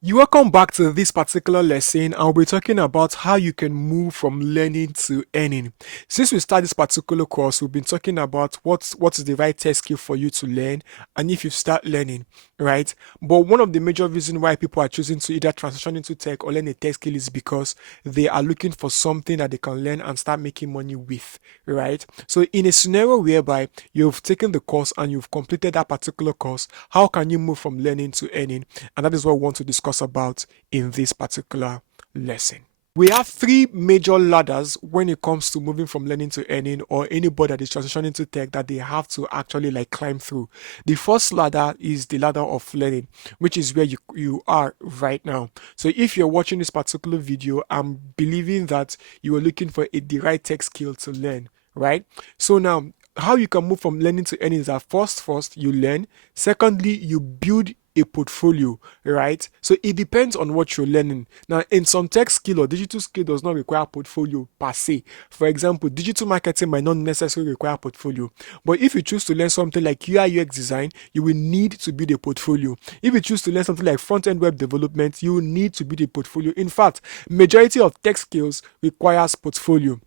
You welcome back to this particular lesson. I'll be talking about how you can move from learning to earning. Since we start this particular course, we've been talking about what is the right tech skill for you to learn and if you start learning, right? But one of the major reasons why people are choosing to either transition into tech or learn a tech skill is because they are looking for something that they can learn and start making money with, right? So in a scenario whereby you've taken the course and you've completed that particular course, how can you move from learning to earning? And that is what we want to discuss about in this particular lesson. We have three major ladders when it comes to moving from learning to earning, or anybody that is transitioning to tech, that they have to actually like climb through. The first ladder is the ladder of learning, which is where you are right now. So if you're watching this particular video, I'm believing that you are looking for the right tech skill to learn, right? So now, how you can move from learning to earning is that first you learn. Secondly, you build a portfolio, right? So it depends on what you're learning. Now, in some tech skill or digital skill does not require portfolio per se. For example, digital marketing might not necessarily require portfolio. But if you choose to learn something like UI UX design, you will need to build a portfolio. If you choose to learn something like front-end web development, you will need to build a portfolio. In fact, majority of tech skills requires portfolio.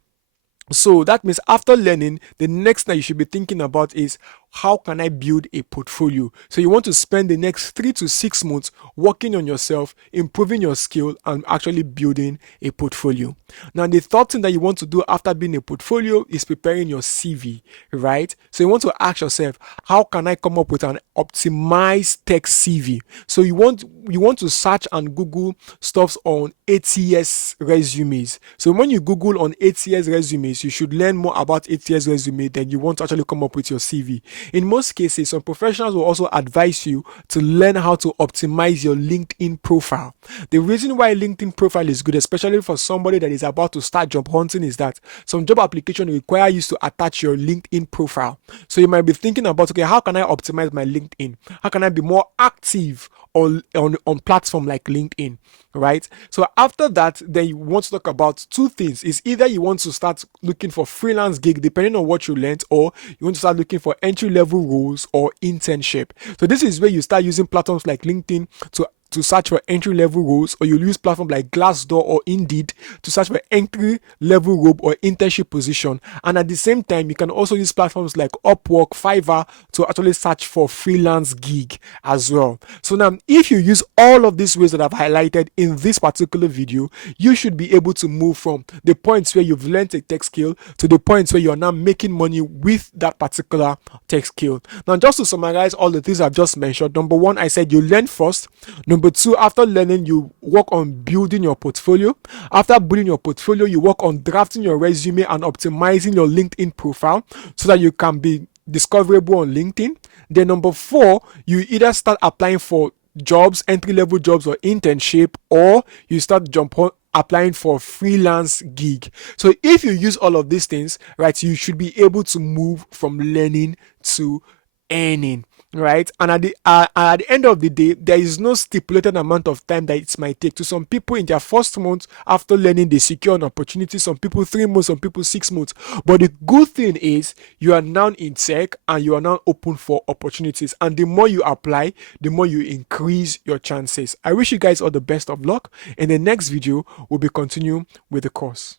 So that means after learning, the next thing you should be thinking about is how can I build a portfolio? So you want to spend the next 3 to 6 months working on yourself, improving your skill, and actually building a portfolio. Now, the third thing that you want to do after building a portfolio is preparing your CV, right? So you want to ask yourself, how can I come up with an optimized tech CV? So you want to search and Google stuffs on ATS resumes. So when you Google on ATS resumes, you should learn more about ATS resume than you want to actually come up with your CV. In most cases, some professionals will also advise you to learn how to optimize your LinkedIn profile. The reason why LinkedIn profile is good, especially for somebody that is about to start job hunting, is that some job application require you to attach your LinkedIn profile. So you might be thinking about, okay, how can I optimize my LinkedIn? How can I be more active on platform like LinkedIn, right? So after that, then you want to talk about two things. Is either you want to start looking for freelance gig depending on what you learned, or you want to start looking for entry level roles or internship. So this is where you start using platforms like LinkedIn to search for entry level roles, or you'll use platforms like Glassdoor or Indeed to search for entry level role or internship position. And at the same time, you can also use platforms like Upwork, Fiverr to actually search for freelance gig as well. So now, if you use all of these ways that I've highlighted in this particular video, you should be able to move from the points where you've learned a tech skill to the points where you're now making money with that particular tech skill. Now, just to summarize all the things I've just mentioned, number one, I said you learn first. Number two, after learning, you work on building your portfolio. After building your portfolio, you work on drafting your resume and optimizing your LinkedIn profile so that you can be discoverable on LinkedIn. Then number four, you either start applying for jobs, entry level jobs or internship, or you start applying for freelance gig. So if you use all of these things, right, you should be able to move from learning to earning, right? And at the end of the day, there is no stipulated amount of time that it might take. To some people, in their first month after learning, they secure an opportunity. Some people 3 months, some people 6 months. But the good thing is you are now in tech and you are now open for opportunities, and the more you apply, the more you increase your chances. I wish you guys all the best of luck. In the next video, we'll be continuing with the course.